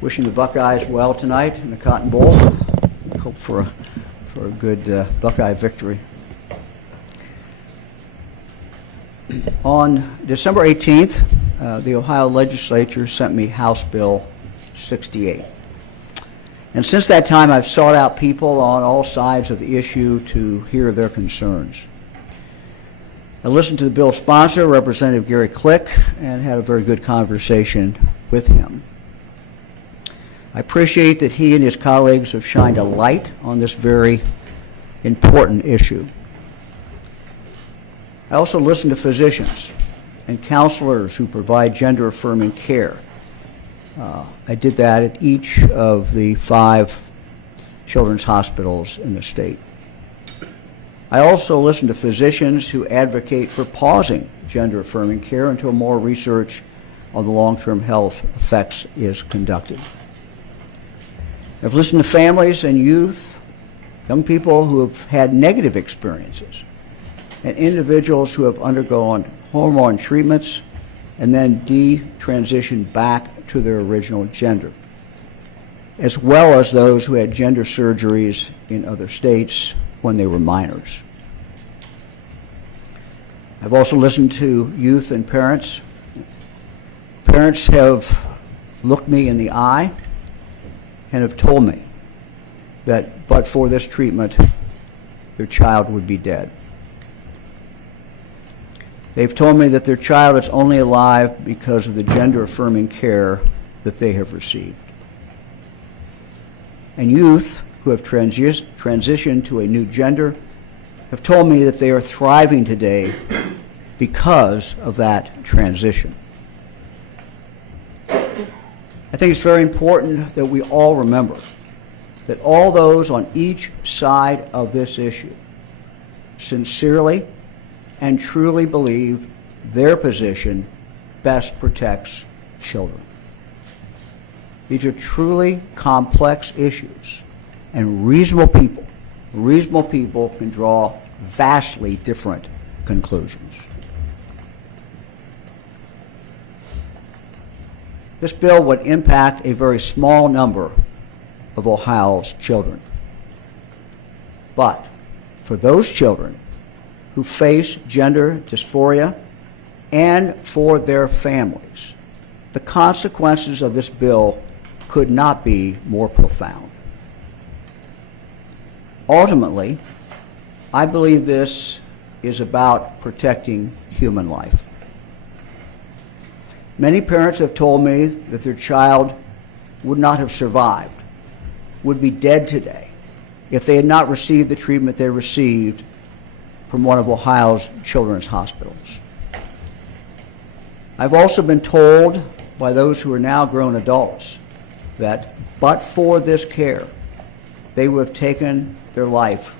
Wishing the Buckeyes well tonight in the Cotton Bowl. Hope for a good Buckeye victory. On December 18th, the Ohio legislature sent me House Bill 68. And since that time, I've sought out people on all sides of the issue to hear their concerns. I listened to the bill's sponsor, Representative Gary Click, and had a very good conversation with him. I appreciate that he and his colleagues have shined a light on this very important issue. I also listened to physicians and counselors who provide gender-affirming care. I did that at each of the 5 children's hospitals in the state. I also listened to physicians who advocate for pausing gender-affirming care until more research on the long-term health effects is conducted. I've listened to families and youth, young people who have had negative experiences, and individuals who have undergone hormone treatments and then detransitioned back to their original gender, as well as those who had gender surgeries in other states when they were minors. I've also listened to youth and parents. Parents have looked me in the eye and have told me that but for this treatment, their child would be dead. They've told me that their child is only alive because of the gender-affirming care that they have received. And youth who have transitioned to a new gender have told me that they are thriving today because of that transition. I think it's very important that we all remember that all those on each side of this issue sincerely and truly believe their position best protects children. These are truly complex issues, and reasonable people can draw vastly different conclusions. This bill would impact a very small number of Ohio's children. But for those children who face gender dysphoria and for their families, the consequences of this bill could not be more profound. Ultimately, I believe this is about protecting human life. Many parents have told me that their child would not have survived, would be dead today, if they had not received the treatment they received from one of Ohio's children's hospitals. I've also been told by those who are now grown adults that but for this care, they would have taken their life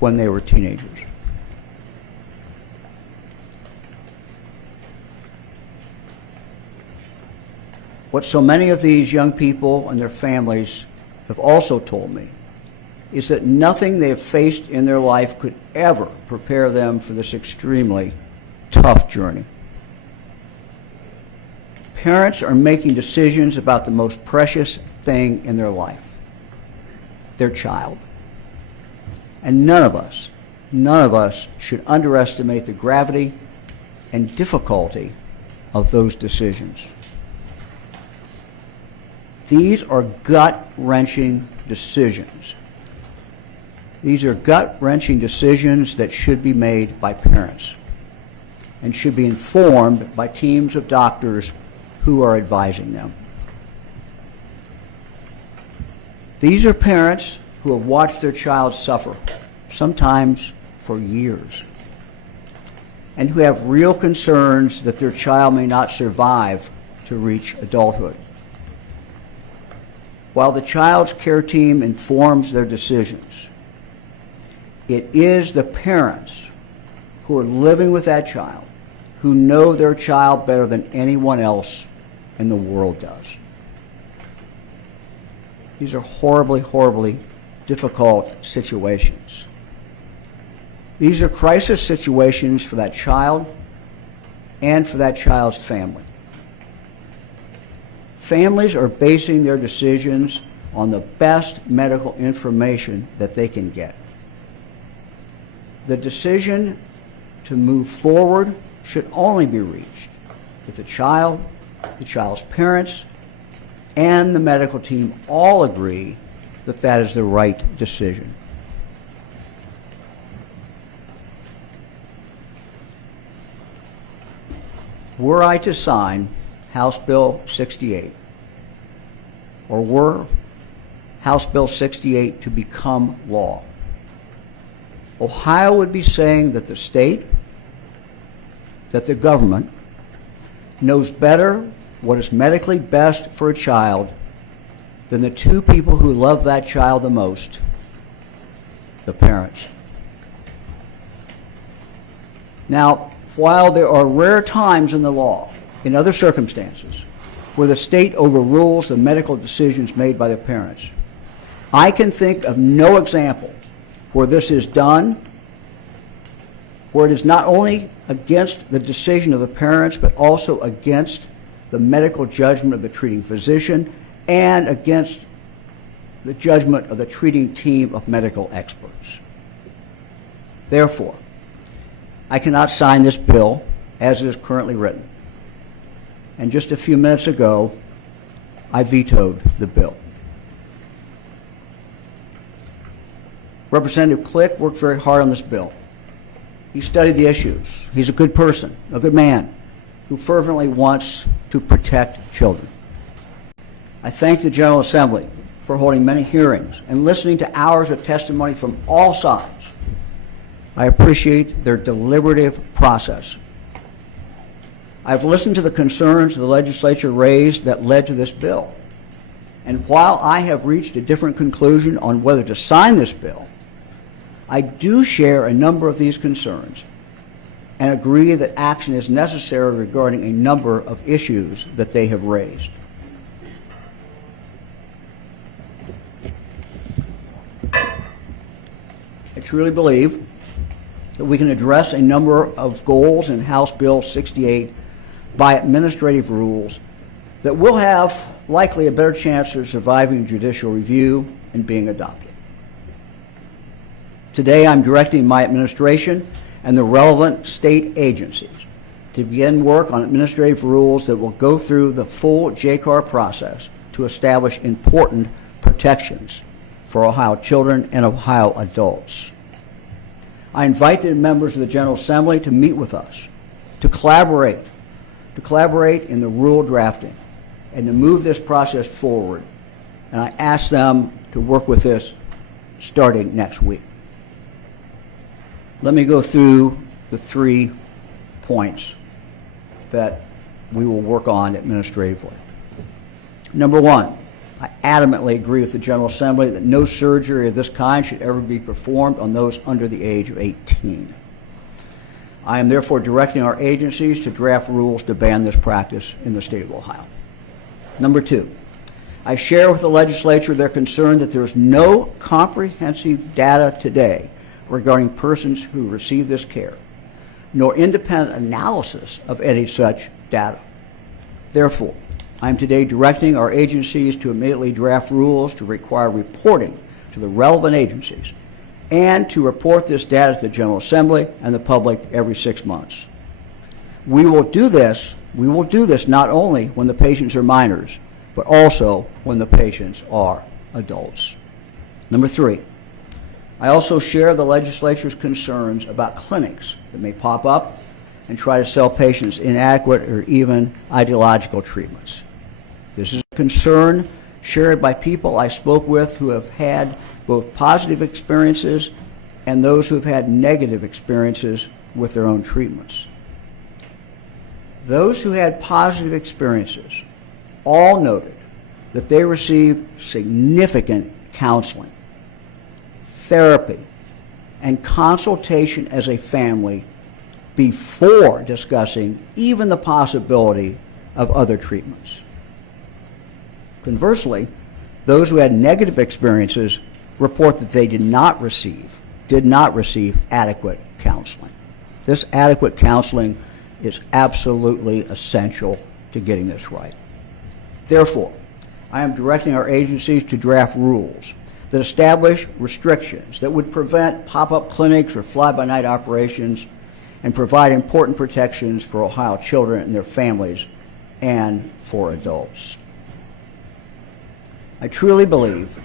when they were teenagers. What so many of these young people and their families have also told me is that nothing they have faced in their life could ever prepare them for this extremely tough journey. Parents are making decisions about the most precious thing in their life, their child. And none of us should underestimate the gravity and difficulty of those decisions. These are gut-wrenching decisions. These are gut-wrenching decisions that should be made by parents and should be informed by teams of doctors who are advising them. These are parents who have watched their child suffer, sometimes for years, and who have real concerns that their child may not survive to reach adulthood. While the child's care team informs their decisions, it is the parents who are living with that child who know their child better than anyone else in the world does. These are horribly, horribly difficult situations. These are crisis situations for that child and for that child's family. Families are basing their decisions on the best medical information that they can get. The decision to move forward should only be reached if the child's parents, and the medical team all agree that that is the right decision. Were I to sign House Bill 68, or were House Bill 68 to become law, Ohio would be saying that the state, that the government, knows better what is medically best for a child than the two people who love that child the most, the parents. Now, while there are rare times in the law, in other circumstances, where the state overrules the medical decisions made by the parents, I can think of no example where this is done, where it is not only against the decision of the parents, but also against the medical judgment of the treating physician and against the judgment of the treating team of medical experts. Therefore, I cannot sign this bill as it is currently written. And just a few minutes ago, I vetoed the bill. Representative Click worked very hard on this bill. He studied the issues. He's a good person, a good man, who fervently wants to protect children. I thank the General Assembly for holding many hearings and listening to hours of testimony from all sides. I appreciate their deliberative process. I've listened to the concerns the legislature raised that led to this bill. And while I have reached a different conclusion on whether to sign this bill, I do share a number of these concerns and agree that action is necessary regarding a number of issues that they have raised. I truly believe that we can address a number of goals in House Bill 68 by administrative rules that will have likely a better chance of surviving judicial review and being adopted. Today, I'm directing my administration and the relevant state agencies to begin work on administrative rules that will go through the full JCAR process to establish important protections for Ohio children and Ohio adults. I invite the members of the General Assembly to meet with us, to collaborate in the rule drafting, and to move this process forward. And I ask them to work with this starting next week. Let me go through the 3 points that we will work on administratively. Number 1, I adamantly agree with the General Assembly that no surgery of this kind should ever be performed on those under the age of 18. I am therefore directing our agencies to draft rules to ban this practice in the state of Ohio. Number 2, I share with the legislature their concern that there is no comprehensive data today regarding persons who receive this care, nor independent analysis of any such data. Therefore, I am today directing our agencies to immediately draft rules to require reporting to the relevant agencies and to report this data to the General Assembly and the public every 6 months. We will do this not only when the patients are minors, but also when the patients are adults. Number 3, I also share the legislature's concerns about clinics that may pop up and try to sell patients inadequate or even ideological treatments. This is a concern shared by people I spoke with who have had both positive experiences and those who have had negative experiences with their own treatments. Those who had positive experiences all noted that they received significant counseling, therapy, and consultation as a family before discussing even the possibility of other treatments. Conversely, those who had negative experiences report that they did not receive adequate counseling. This adequate counseling is absolutely essential to getting this right. Therefore, I am directing our agencies to draft rules that establish restrictions that would prevent pop-up clinics or fly-by-night operations and provide important protections for Ohio children and their families and for adults. I truly believe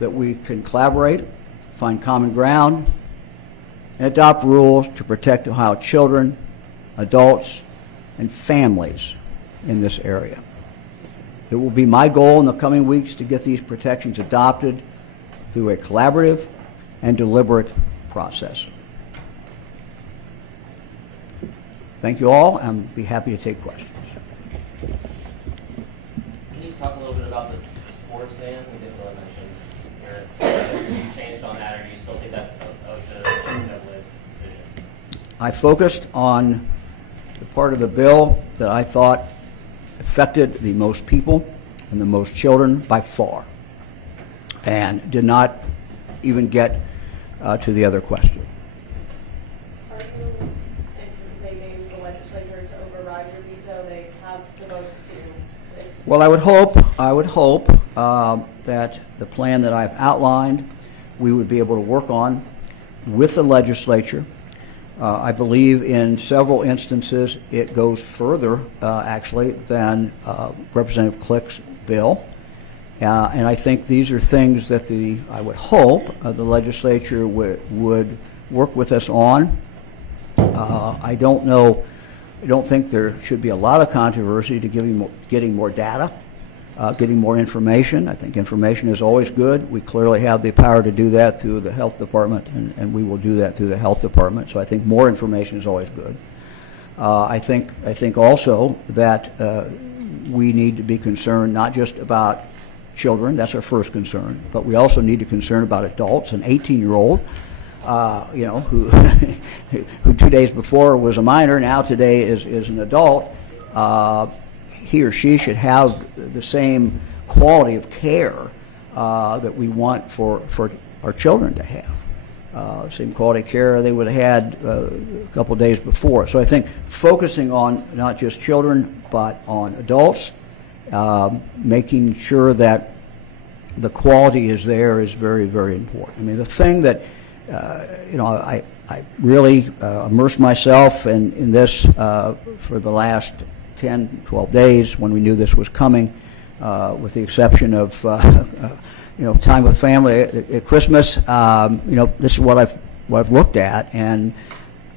that we can collaborate, find common ground, and adopt rules to protect Ohio children, adults, and families in this area. It will be my goal in the coming weeks to get these protections adopted through a collaborative and deliberate process. Thank you all, and I'll be happy to take questions. Can you talk a little bit about the sports ban? We didn't really mention your, you changed on that, or do you still think that's OSHA NCAA's decision? I focused on the part of the bill that I thought affected the most people and the most children by far, and did not even get to the other question. Are you anticipating the legislature to override your veto? They have the votes to. Well, I would hope that the plan that I've outlined, we would be able to work on with the legislature. I believe in several instances it goes further, actually, than Representative Click's bill. And I think these are things that I would hope the legislature would work with us on. I don't think there should be a lot of controversy to getting more data, getting more information. I think information is always good. We clearly have the power to do that through the health department, and we will do that through the health department. So I think more information is always good. I think also that we need to be concerned not just about children, that's our first concern, but we also need to concern about adults. An 18-year-old, who who 2 days before was a minor, now today is an adult. He or she should have the same quality of care that we want for our children to have. Same quality of care they would have had a couple of days before. So I think focusing on not just children, but on adults, making sure that the quality is there is very, very important. I mean, the thing that, I really immersed myself in this for the last 10, 12 days when we knew this was coming, with the exception of, time with family at Christmas. This is what I've looked at, and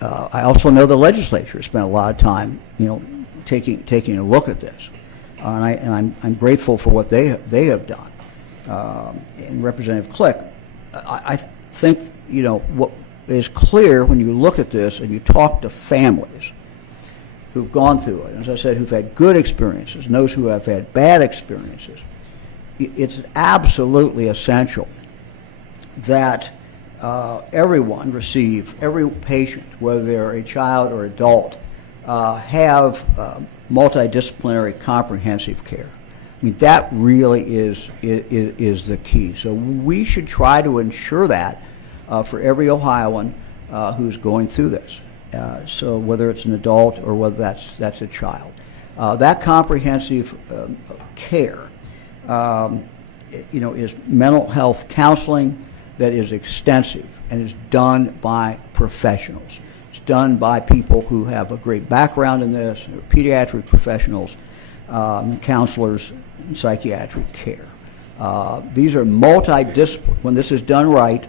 I also know the legislature spent a lot of time, taking a look at this, and I'm grateful for what they have done. And Representative Click, I think what is clear when you look at this and you talk to families who've gone through it, as I said, who've had good experiences, and those who have had bad experiences, it's absolutely essential that every patient, whether they're a child or adult, have multidisciplinary comprehensive care. I mean, that really is the key. So we should try to ensure that for every Ohioan who's going through this. So whether it's an adult or whether that's a child, that comprehensive care, is mental health counseling that is extensive and is done by professionals. It's done by people who have a great background in this, pediatric professionals, counselors, and psychiatric care. These are multidisciplinary. When this is done right,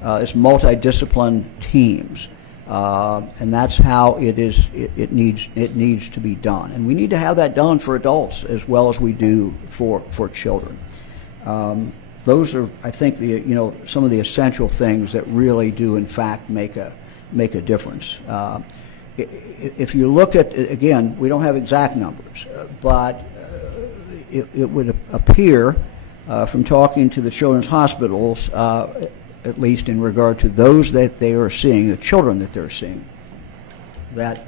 it's multidiscipline teams, and that's how it needs to be done. And we need to have that done for adults as well as we do for children. Those are, I think, some of the essential things that really do, in fact, make a difference. If you look at, again, we don't have exact numbers, but it would appear from talking to the children's hospitals, at least in regard to those that they are seeing, the children that they're seeing, that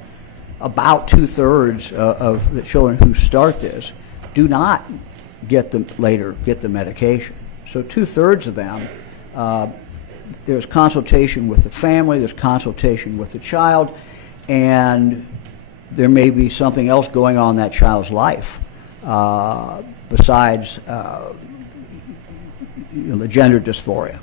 about 2/3 of the children who start this do not get the medication. So 2/3 of them, there's consultation with the family, there's consultation with the child, and there may be something else going on in that child's life besides the gender dysphoria.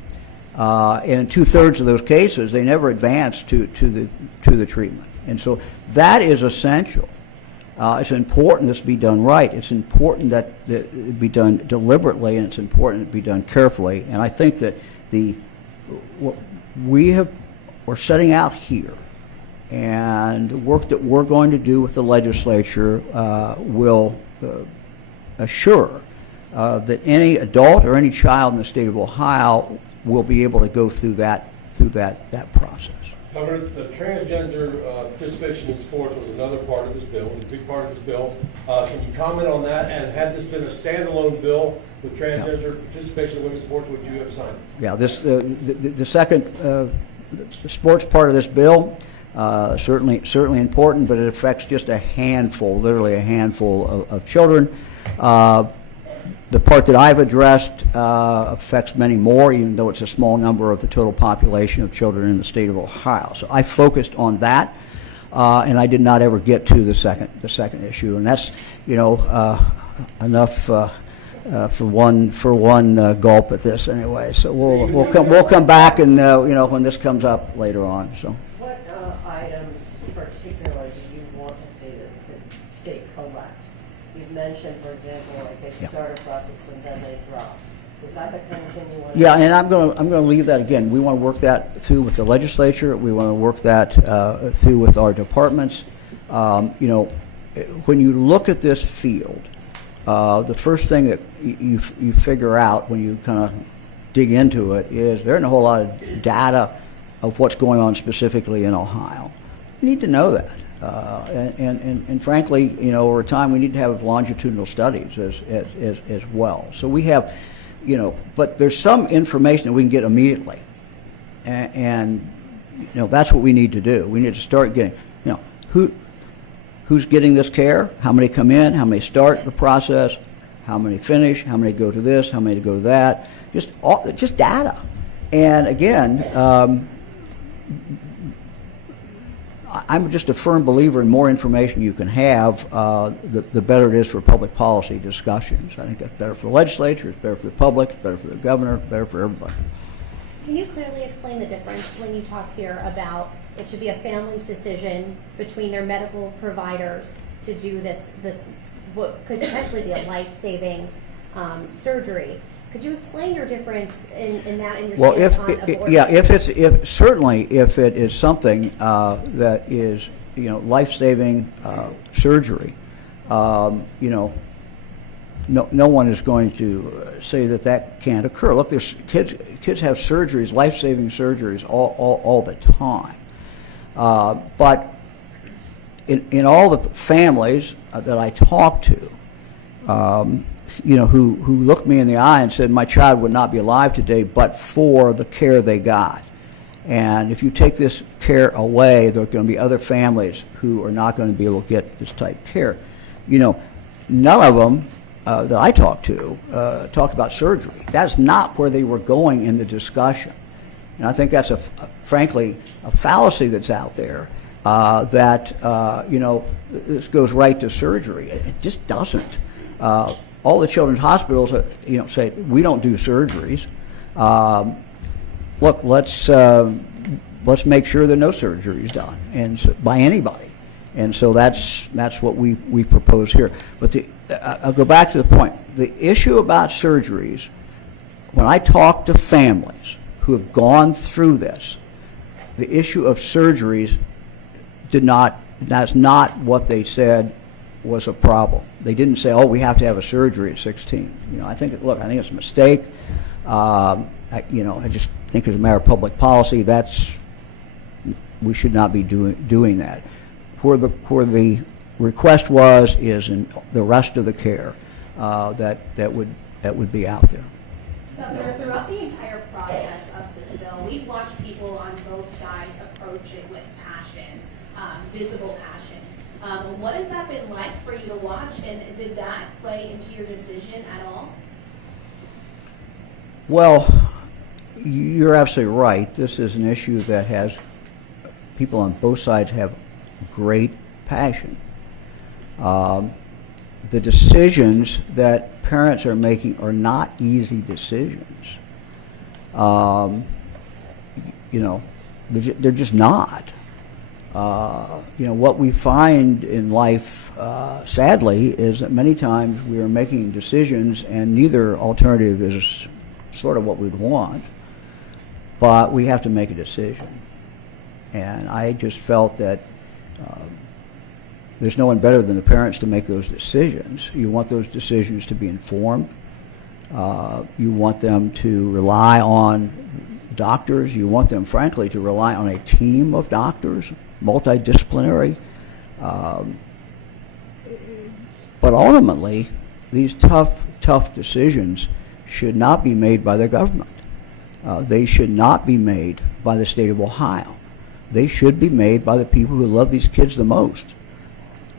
And in 2/3 of those cases, they never advance to the treatment. And so that is essential. It's important this be done right. It's important that it be done deliberately, and it's important it be done carefully. And I think that what we're setting out here, and the work that we're going to do with the legislature will assure that any adult or any child in the state of Ohio will be able to go through that process. Governor, the transgender participation in sports was another part of this bill, it was a big part of this bill. Can you comment on that? And had this been a standalone bill with transgender participation in women's sports, would you have signed it? Yeah, this the second sports part of this bill certainly important, but it affects just a handful, literally a handful of children. The part that I've addressed affects many more, even though it's a small number of the total population of children in the state of Ohio. So I focused on that, and I did not ever get to the second issue, and that's enough for one gulp at this anyway. So we'll come back and when this comes up later on. So. What items particularly do you want to see that the state collect? You've mentioned, for example, like they start a process and then they drop. Is that the kind of thing you want to Yeah, and I'm going to leave that again. We want to work that through with the legislature. We want to work that through with our departments. When you look at this field, the first thing that you figure out when you kind of dig into it is there isn't a whole lot of data of what's going on specifically in Ohio. You need to know that. And frankly, over time, we need to have longitudinal studies as well. So we have, but there's some information that we can get immediately, and that's what we need to do. We need to start getting, who's getting this care, how many come in, how many start the process, how many finish, how many go to this, how many go to that, just data. And again, I'm just a firm believer in more information you can have, the better it is for public policy discussions. I think that's better for the legislature, it's better for the public, it's better for the governor, it's better for everybody. Can you clearly explain the difference when you talk here about it should be a family's decision between their medical providers to do this what could potentially be a life-saving surgery? Could you explain your difference in that in your stance on abortion? If it is something that is life-saving surgery, no one is going to say that can't occur. Look, there's kids have surgeries, life-saving surgeries all the time, but in all the families that I talk to, who looked me in the eye and said, my child would not be alive today but for the care they got. And if you take this care away, there are going to be other families who are not going to be able to get this type of care. None of them that I talked to talked about surgery. That's not where they were going in the discussion. And I think that's, frankly, a fallacy that's out there, that, this goes right to surgery. It just doesn't. All the children's hospitals, say we don't do surgeries. Look, let's make sure there are no surgeries done, and by anybody. And so that's what we propose here. But I'll go back to the point. The issue about surgeries, when I talk to families who have gone through this, the issue of surgeries that's not what they said was a problem. They didn't say, oh, we have to have a surgery at 16. I think it's a mistake. I just think as a matter of public policy, we should not be doing that. Where the request is in the rest of the care that would be out there. Governor, throughout the entire process of this bill, we've watched people on both sides approach it with passion, visible passion. What has that been like for you to watch, and did that play into your decision at all? Well, you're absolutely right. This is an issue that has people on both sides have great passion. the decisions that parents are making are not easy decisions. You know, they're just not. You know, what we find in life, sadly, is that many times we are making decisions and neither alternative is sort of what we'd want, but we have to make a decision. And I just felt that there's no one better than the parents to make those decisions. You want those decisions to be informed. You want them to rely on doctors. You want them, frankly, to rely on a team of doctors, multidisciplinary. But ultimately, these tough decisions should not be made by the government. They should not be made by the state of Ohio. They should be made by the people who love these kids the most.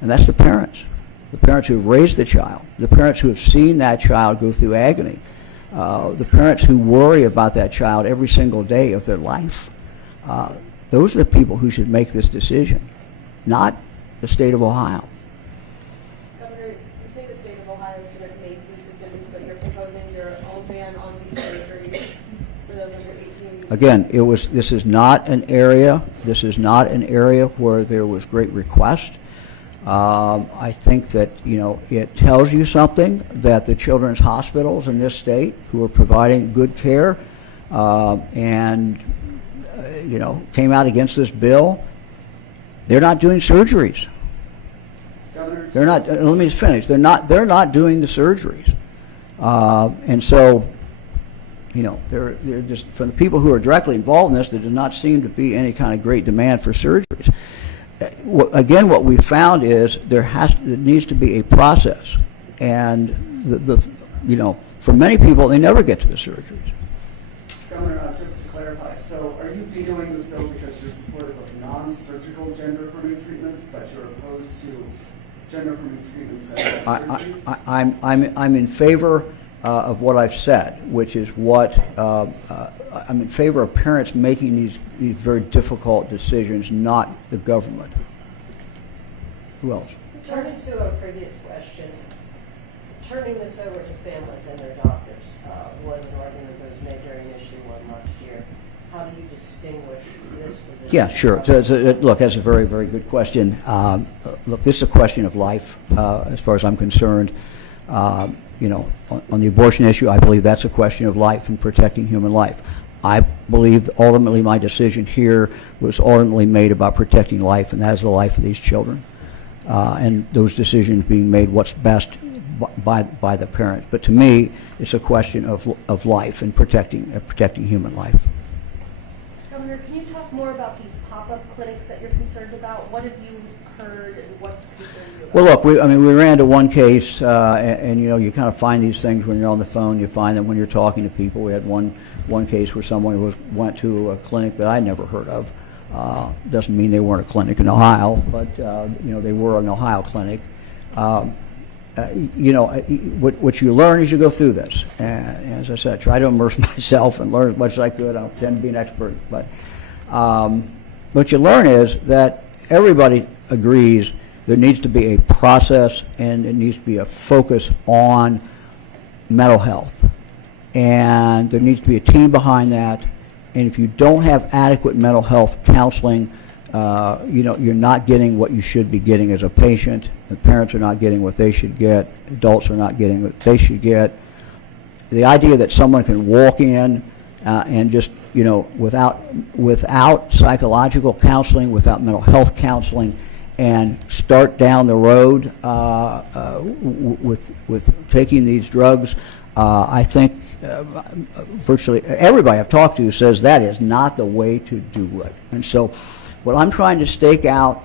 And that's the parents who have raised the child, the parents who have seen that child go through agony, the parents who worry about that child every single day of their life. Those are the people who should make this decision, not the state of Ohio. Governor, you say the state of Ohio should have made these decisions, but you're proposing your own ban on these surgeries for those under 18. Again, this is not an area where there was great request. I think that, you know, it tells you something that the children's hospitals in this state who are providing good care and you know, came out against this bill, they're not doing surgeries. They're not. Let me just finish. They're not doing the surgeries, and so, you know, they're just, for the people who are directly involved in this, there does not seem to be any kind of great demand for surgeries. Again, what we found is there needs to be a process, and you know, for many people, they never get to the surgeries. Governor, just to clarify, so are you vetoing this bill because you're supportive of non-surgical gender-affirming treatments, but you're opposed to gender-affirming treatments as surgeries? I'm in favor of what I've said, which is what I'm in favor of parents making these very difficult decisions, not the government. Who else? Turning to a previous question, turning this over to families and their doctors was an argument that was made during issue 1 last year. How do you distinguish this position? Yeah, sure. Look, that's a very, very good question. Look, this is a question of life, as far as I'm concerned. You know, on the abortion issue, I believe that's a question of life and protecting human life. I believe ultimately my decision here was ultimately made about protecting life, and that is the life of these children. And those decisions being made what's best by the parents. But to me, it's a question of life and protecting human life. Governor, can you talk more about these pop-up clinics that you're concerned about? What have you heard and what's concerning you about? Well, look, we ran into one case, and you know, you kind of find these things when you're on the phone. You find them when you're talking to people. We had one case where someone went to a clinic that I never heard of. Doesn't mean they weren't a clinic in Ohio, but you know, they were an Ohio clinic. You know, what you learn as you go through this, and as I said, try to immerse myself and learn as much as I could. I don't pretend to be an expert, but what you learn is that everybody agrees there needs to be a process and it needs to be a focus on mental health, and there needs to be a team behind that. And if you don't have adequate mental health counseling, you know, you're not getting what you should be getting as a patient. The parents are not getting what they should get. Adults are not getting what they should get. The idea that someone can walk in and just, you know, without psychological counseling, without mental health counseling, and start down the road with taking these drugs, I think virtually everybody I've talked to says that is not the way to do it. And so what I'm trying to stake out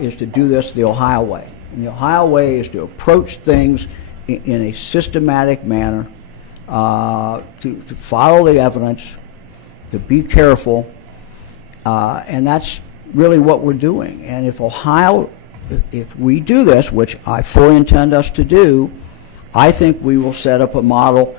is to do this the Ohio way. And the Ohio way is to approach things in a systematic manner, to follow the evidence, to be careful, and that's really what we're doing. And if we do this, which I fully intend us to do, I think we will set up a model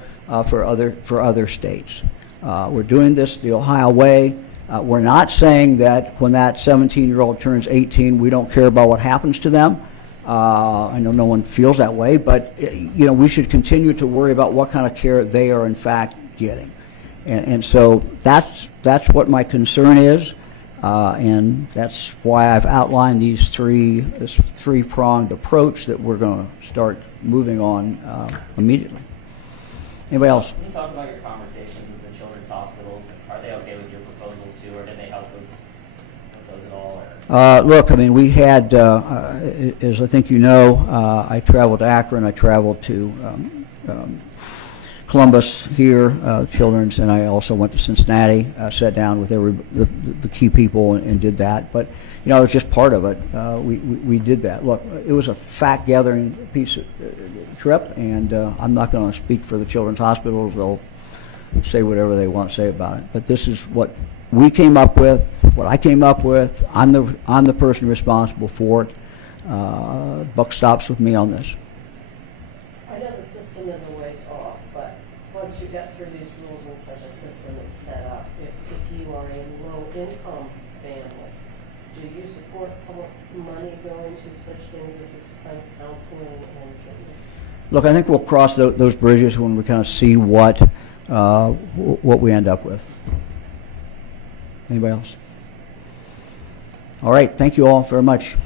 for other states. We're doing this the Ohio way. We're not saying that when that 17-year-old turns 18, we don't care about what happens to them. I know no one feels that way, but, we should continue to worry about what kind of care they are in fact getting. And so that's what my concern is, and that's why I've outlined this three-pronged approach that we're going to start moving on immediately. Anybody else? Can you talk about your conversations with the children's hospitals? Are they okay with your proposals too, or did they help with those at all? Or? Look, I mean, we had, as I think you know, I traveled to Akron, I traveled to Columbus here, Children's, and I also went to Cincinnati, sat down with the key people and did that. But, it was just part of it. We did that. Look, it was a fact-gathering trip, and I'm not going to speak for the Children's Hospitals. They'll say whatever they want to say about it. But this is what we came up with, what I came up with. I'm the person responsible for it. Buck stops with me on this. I know the system is a ways off, but once you get through these rules and such a system is set up, if you are a low-income family, do you support public money going to such things as this kind of counseling and treatment? Look, I think we'll cross those bridges when we kind of see what we end up with. Anybody else? All right, thank you all very much.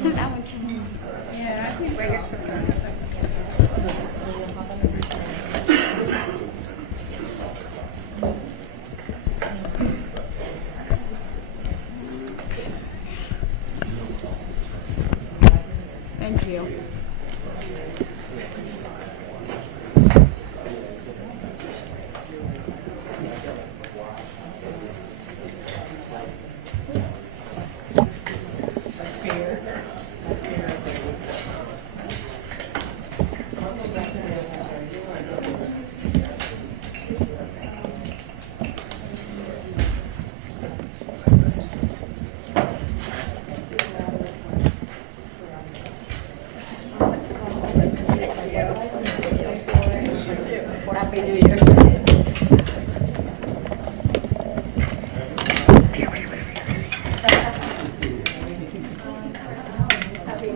That one can, yeah, I think where your script are. Thank you. Happy New Year. Happy